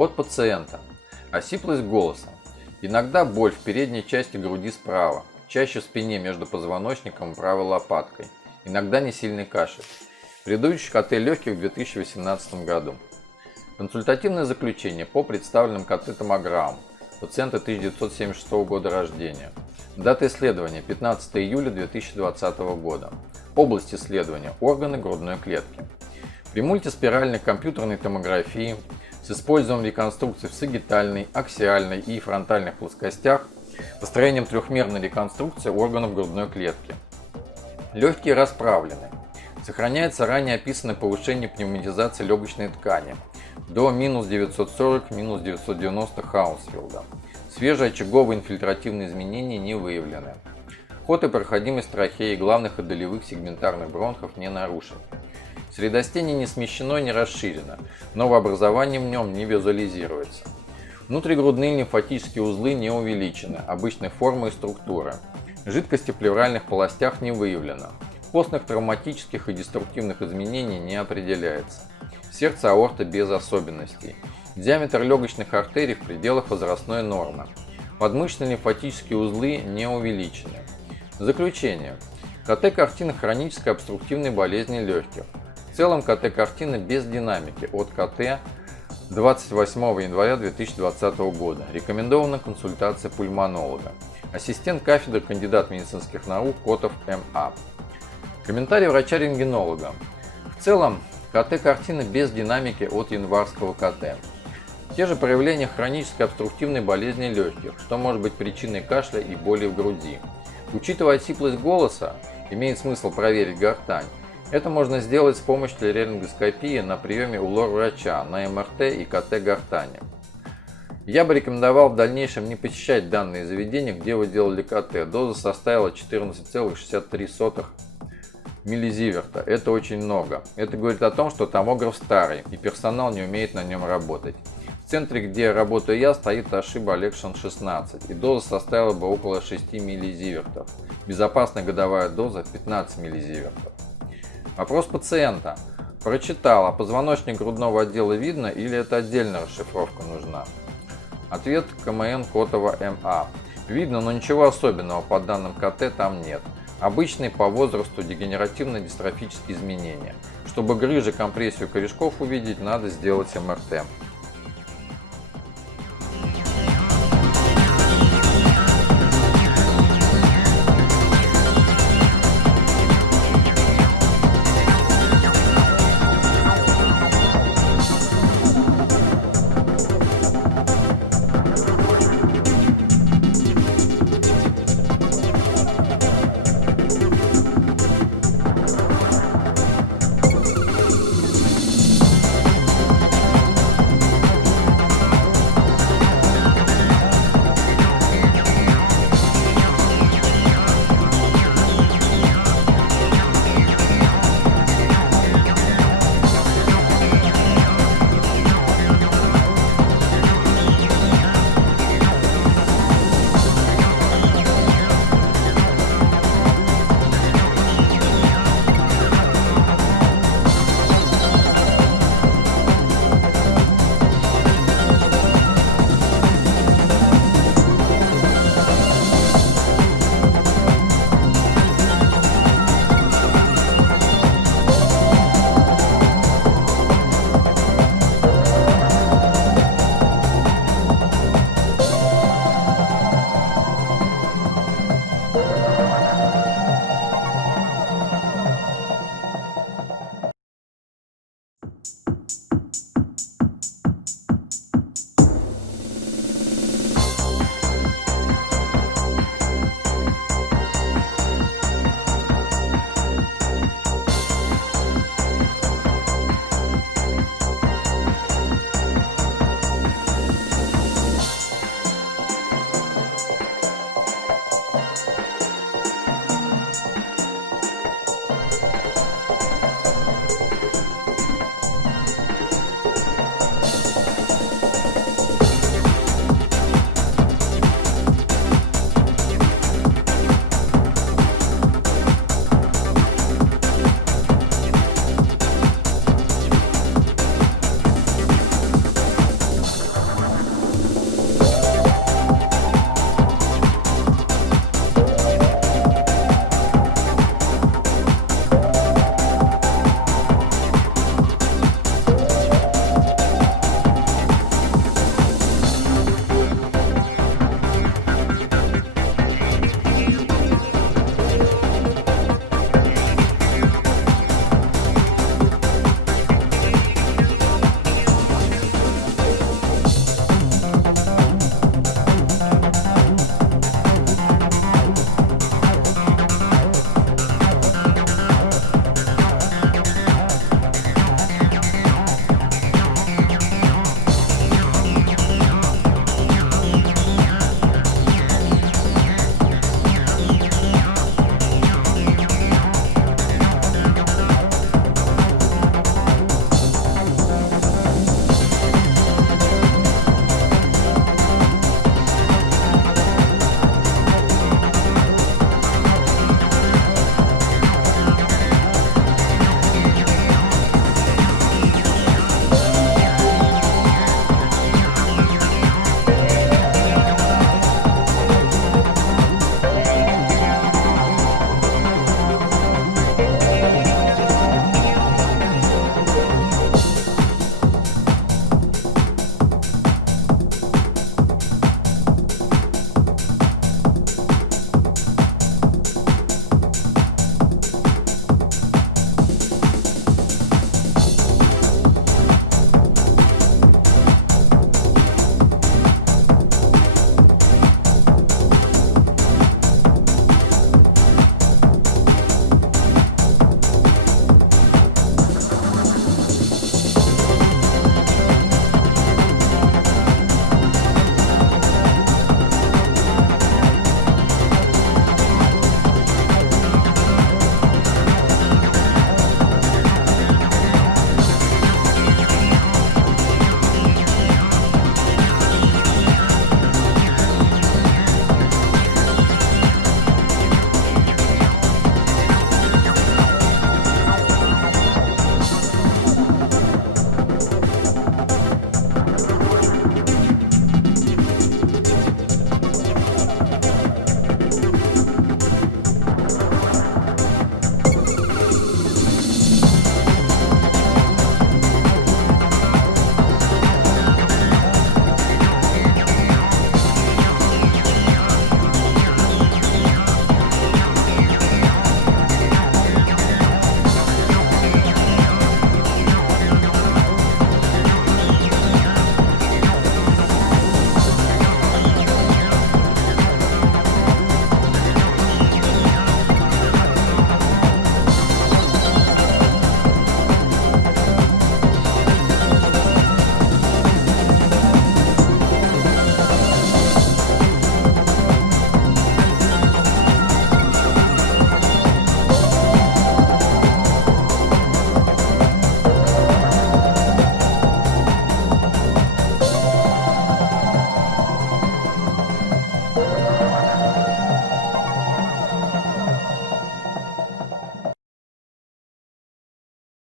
От пациента. Осиплость голоса. Иногда боль в передней части груди справа, чаще в спине между позвоночником и правой лопаткой. Иногда несильный кашель. Предыдущий КТ легких в 2018 году. Консультативное заключение по представленным КТ-томограммам. Пациента 1976 года рождения. Дата исследования 15 июля 2020 года. Область исследования – органы грудной клетки. При мультиспиральной компьютерной томографии с использованием реконструкции в сагитальной, аксиальной и фронтальных плоскостях, построением трехмерной реконструкции органов грудной клетки. Легкие расправлены. Сохраняется ранее описанное повышение пневматизации легочной ткани до минус 940, минус 990 Хаунсфилда. Свежие очаговые инфильтративные изменения не выявлены. Ход и проходимость трахеи главных и долевых сегментарных бронхов не нарушен. Средостение не смещено и не расширено, новообразование в нем не визуализируется. Внутригрудные лимфатические узлы не увеличены, обычной формы и структуры. Жидкости в плевральных полостях не выявлено. Постных травматических и деструктивных изменений не определяется. Сердце аорта без особенностей. Диаметр легочных артерий в пределах возрастной нормы. Подмышечные лимфатические узлы не увеличены. Заключение. КТ-картина хронической обструктивной болезни легких. В целом КТ-картина без динамики от КТ 28 января 2020 года. Рекомендована консультация пульмонолога. Ассистент кафедры, кандидат медицинских наук Котов М.А. Комментарий врача-рентгенолога. В целом КТ-картина без динамики от январского КТ. Те же проявления хронической обструктивной болезни легких, что может быть причиной кашля и боли в груди. Учитывая осиплость голоса, имеет смысл проверить гортань. Это можно сделать с помощью ларингоскопии на приеме у лор-врача на МРТ и КТ гортани. Я бы рекомендовал в дальнейшем не посещать данные заведения, где вы делали КТ. Доза составила 14,63 миллизиверта. Это очень много. Это говорит о том, что томограф старый и персонал не умеет на нем работать. В центре, где работаю я, стоит Toshiba Alexion 16, и доза составила бы около 6 миллизивертов. Безопасная годовая доза 15 миллизивертов. Вопрос пациента. Прочитал, а позвоночник грудного отдела видно или это отдельная расшифровка нужна? Ответ КМН Котова МА. Видно, но ничего особенного по данным КТ там нет. Обычные по возрасту дегенеративно-дистрофические изменения. Чтобы грыжи, компрессию корешков увидеть, надо сделать МРТ.